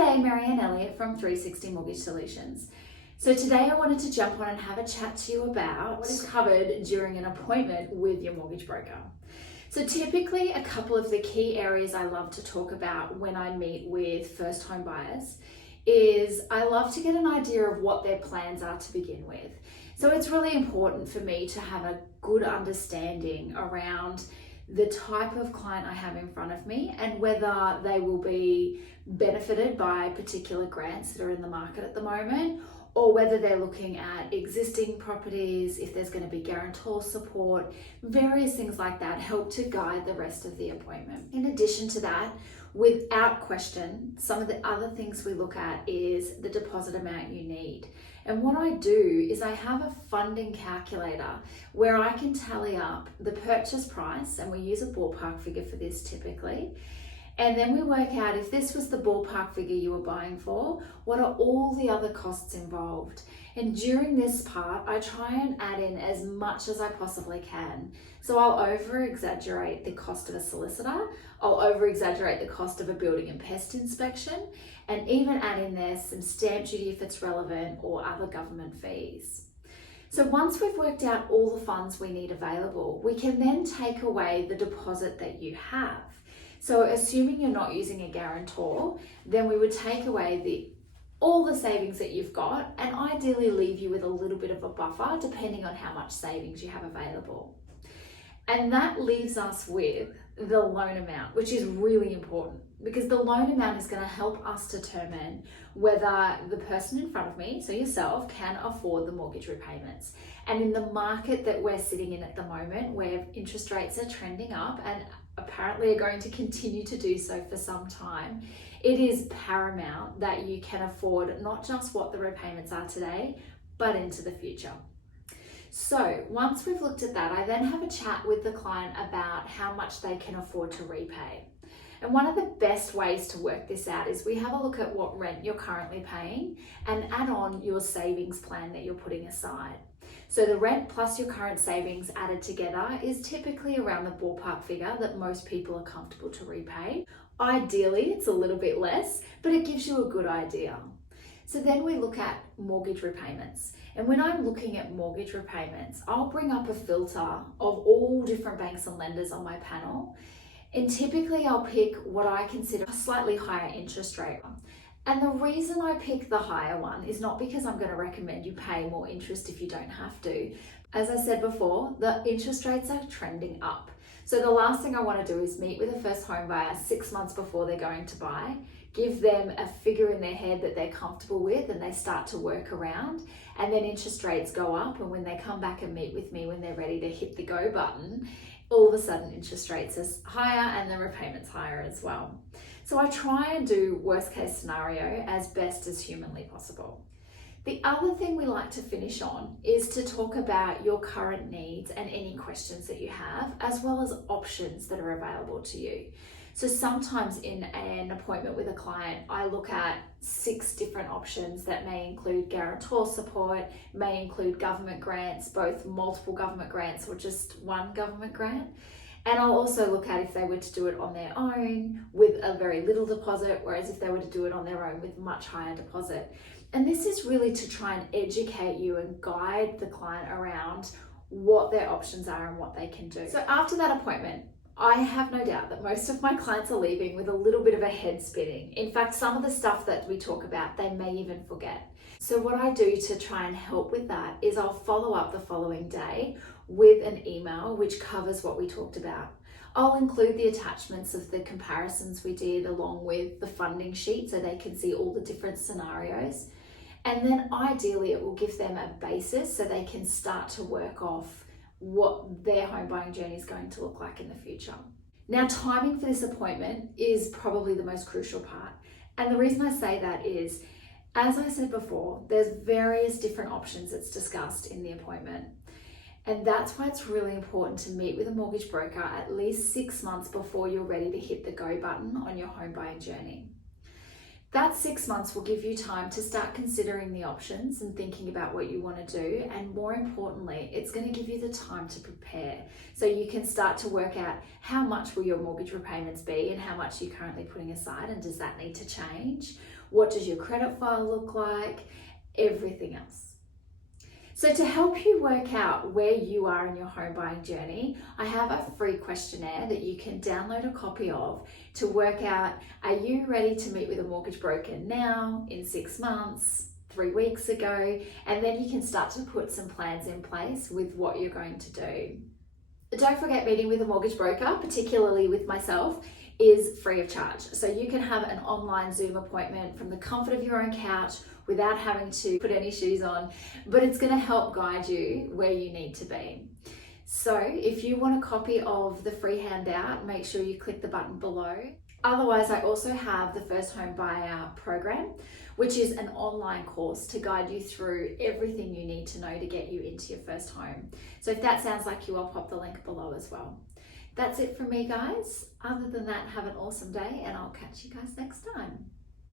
G'day, Marianne Elliott from 360 Mortgage Solutions. So today I wanted to jump on and have a chat to you about what is covered during an appointment with your mortgage broker. So typically a couple of the key areas I love to talk about when I meet with first home buyers is I love to get an idea of what their plans are to begin with. So it's really important for me to have a good understanding around the type of client I have in front of me and whether they will be benefited by particular grants that are in the market at the moment, or whether they're looking at existing properties, if there's going to be guarantor support, various things like that help to guide the rest of the appointment. In addition to that, without question, some of the other things we look at is the deposit amount you need. And what I do is I have a funding calculator where I can tally up the purchase price, and we use a ballpark figure for this typically. And then we work out if this was the ballpark figure you were buying for, what are all the other costs involved? And during this part, I try and add in as much as I possibly can. So I'll over exaggerate the cost of a solicitor, I'll over exaggerate the cost of a building and pest inspection, and even add in there some stamp duty if it's relevant or other government fees. So once we've worked out all the funds we need available, we can then take away the deposit that you have. So assuming you're not using a guarantor, then we would take away all the savings that you've got and ideally leave you with a little bit of a buffer depending on how much savings you have available. And that leaves us with the loan amount, which is really important because the loan amount is going to help us determine whether the person in front of me, so yourself, can afford the mortgage repayments. And in the market that we're sitting in at the moment, where interest rates are trending up and apparently are going to continue to do so for some time, it is paramount that you can afford not just what the repayments are today, but into the future. So once we've looked at that, I then have a chat with the client about how much they can afford to repay. And one of the best ways to work this out is we have a look at what rent you're currently paying and add on your savings plan that you're putting aside. So the rent plus your current savings added together is typically around the ballpark figure that most people are comfortable to repay. Ideally, it's a little bit less, but it gives you a good idea. So then we look at mortgage repayments. And when I'm looking at mortgage repayments, I'll bring up a filter of all different banks and lenders on my panel. And typically I'll pick what I consider a slightly higher interest rate. And the reason I pick the higher one is not because I'm going to recommend you pay more interest if you don't have to. As I said before, the interest rates are trending up. So the last thing I want to do is meet with a first home buyer 6 months before they're going to buy, give them a figure in their head that they're comfortable with and they start to work around, and then interest rates go up, and when they come back and meet with me when they're ready to hit the go button, all of a sudden interest rates are higher and the repayments higher as well. So I try and do worst case scenario as best as humanly possible. The other thing we like to finish on is to talk about your current needs and any questions that you have, as well as options that are available to you. So sometimes in an appointment with a client, I look at 6 different options that may include guarantor support, may include government grants, both multiple government grants or just one government grant. And I'll also look at if they were to do it on their own with a very little deposit, whereas if they were to do it on their own with much higher deposit. And this is really to try and educate you and guide the client around what their options are and what they can do. So after that appointment, I have no doubt that most of my clients are leaving with a little bit of a head spinning. In fact, some of the stuff that we talk about, they may even forget. So what I do to try and help with that is I'll follow up the following day with an email which covers what we talked about. I'll include the attachments of the comparisons we did along with the funding sheet so they can see all the different scenarios. And then ideally it will give them a basis so they can start to work off what their home buying journey is going to look like in the future. Now, timing for this appointment is probably the most crucial part. And the reason I say that is, as I said before, there's various different options that's discussed in the appointment. And that's why it's really important to meet with a mortgage broker at least 6 months before you're ready to hit the go button on your home buying journey. That 6 months will give you time to start considering the options and thinking about what you want to do. And more importantly, it's going to give you the time to prepare. So you can start to work out how much will your mortgage repayments be and how much you're currently putting aside, and does that need to change? What does your credit file look like? Everything else. So to help you work out where you are in your home buying journey, I have a free questionnaire that you can download a copy of to work out, are you ready to meet with a mortgage broker now, in 6 months, 3 weeks ago? And then you can start to put some plans in place with what you're going to do. Don't forget, meeting with a mortgage broker, particularly with myself, is free of charge. So you can have an online Zoom appointment from the comfort of your own couch without having to put any shoes on, but it's going to help guide you where you need to be. So if you want a copy of the free handout, make sure you click the button below. Otherwise, I also have the First Home Buyer program, which is an online course to guide you through everything you need to know to get you into your first home. So if that sounds like you, I'll pop the link below as well. That's it from me, guys. Other than that, have an awesome day, and I'll catch you guys next time.